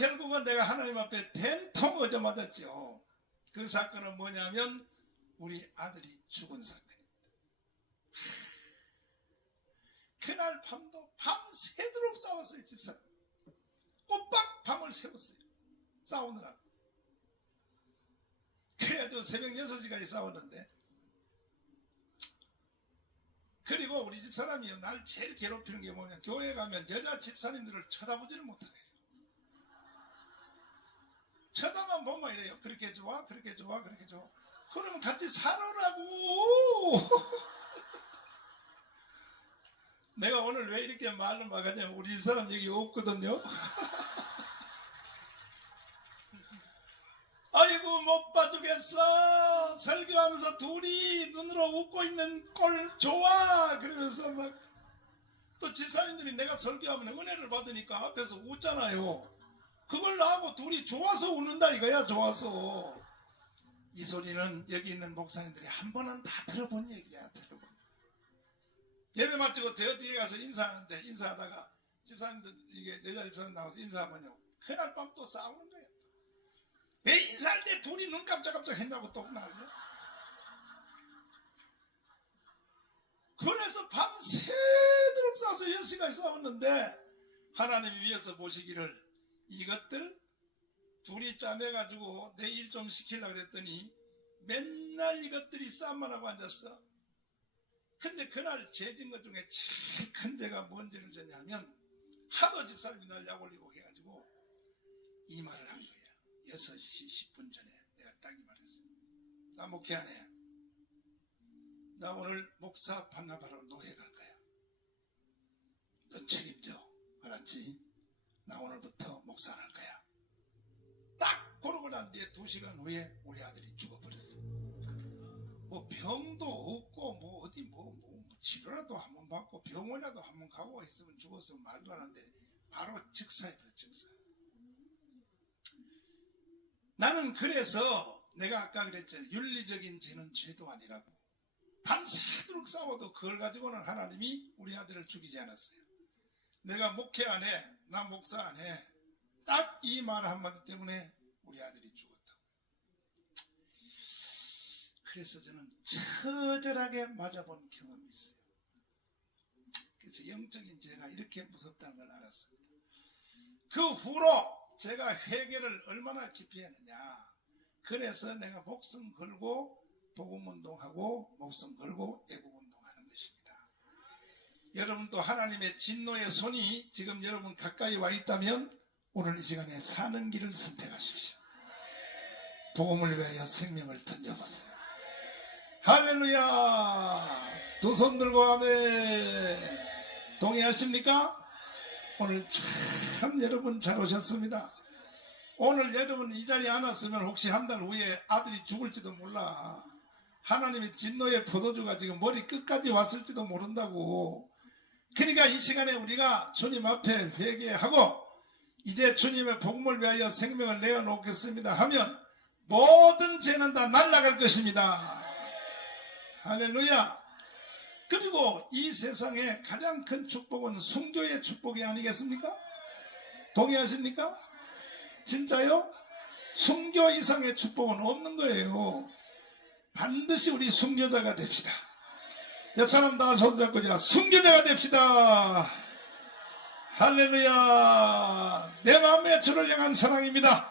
결국은 내가 하나님 앞에 된통 얻어 맞았죠. 그 사건은 뭐냐면 우리 아들이 죽은 사건입니다. 그날 밤도 밤새도록 싸웠어요 집사람. 꼬박 밤을 새웠어요. 싸우느라. 그래도 새벽 6시까지 싸웠는데 그리고 우리 집사람이요 날 제일 괴롭히는 게 뭐냐 교회 가면 여자 집사님들을 쳐다보지를 해요. 쳐다만 보면 이래요. 그렇게 좋아, 그렇게 좋아, 그렇게 좋아. 그러면 같이 살아라고. 내가 오늘 왜 이렇게 말을 막 하냐면 우리 사람 여기 없거든요. 아이고 못 봐주겠어. 설교하면서 둘이 눈으로 웃고 있는 꼴 좋아. 그러면서 막 또 집사님들이 내가 설교하면 은혜를 받으니까 앞에서 웃잖아요. 그걸 나하고 둘이 좋아서 웃는다 이거야 좋아서. 이 소리는 여기 있는 목사님들이 한 번은 다 들어본 얘기야 들어본. 예배 마치고 저 뒤에 가서 인사하는데 인사하다가 집사님들 이게 여자 집사님 나와서 인사하면요. 그날 밤 또 싸우는 거야. 왜 인사할 때 둘이 눈 깜짝깜짝 했냐고 또 난리야 그래서 밤새도록 싸워서 10시까지 싸웠는데 하나님이 위에서 보시기를 이것들 둘이 짜매가지고 내 일 좀 시키려고 그랬더니 맨날 이것들이 싸움만 하고 앉았어. 근데 그날 죄진 것 중에 제일 큰 죄가 뭔 죄를 졌냐면 하도 집사람이 날 약 올리고 해가지고 이 말을 한 거야. 6시 10분 전에 내가 딱 이 말했어. 나 목회 안 해. 나 오늘 목사 반납하러 노예 갈 거야. 너 책임져. 알았지? 나 오늘부터 목사 할 거야. 딱 그러고 난 뒤에 두 시간 후에 우리 아들이 죽어버렸어. 뭐 병도 없고 뭐 어디 뭐, 뭐 치료라도 한 번 받고 병원이라도 한 번 가고 있으면 죽어서 말도 안 하는데 바로 즉사해버려 즉사. 나는 그래서 내가 아까 그랬잖아요. 윤리적인 죄는 죄도 아니라고. 밤새도록 싸워도 그걸 가지고는 하나님이 우리 아들을 죽이지 않았어요. 내가 목회 안 해. 나 목사 안 해. 딱 이 말 한마디 때문에 우리 아들이 죽었다. 그래서 저는 처절하게 맞아본 경험이 있어요. 그래서 영적인 죄가 이렇게 무섭다는 걸 알았습니다. 그 후로 제가 회개를 얼마나 깊이 했느냐. 그래서 내가 목숨 걸고 복음운동하고 목숨 걸고 것입니다. 여러분도 하나님의 진노의 손이 지금 여러분 가까이 와 있다면 오늘 이 시간에 사는 길을 선택하십시오. 복음을 위하여 생명을 던져보세요. 할렐루야! 두 손 들고 아멘! 동의하십니까? 오늘 참 여러분 잘 오셨습니다. 오늘 여러분 이 자리에 안 왔으면 혹시 한 달 후에 아들이 죽을지도 몰라. 하나님의 진노의 포도주가 지금 머리 끝까지 왔을지도 모른다고. 그러니까 이 시간에 우리가 주님 앞에 회개하고 이제 주님의 복음을 위하여 생명을 내어놓겠습니다 하면 모든 죄는 다 날아갈 것입니다. 할렐루야. 그리고 이 세상에 가장 큰 축복은 순교의 축복이 아니겠습니까? 동의하십니까? 진짜요? 순교 이상의 축복은 없는 거예요. 반드시 우리 순교자가 됩시다. 옆 사람 다 손잡고 자 순교자가 됩시다. 할렐루야. 내 마음의 주를 향한 사랑입니다.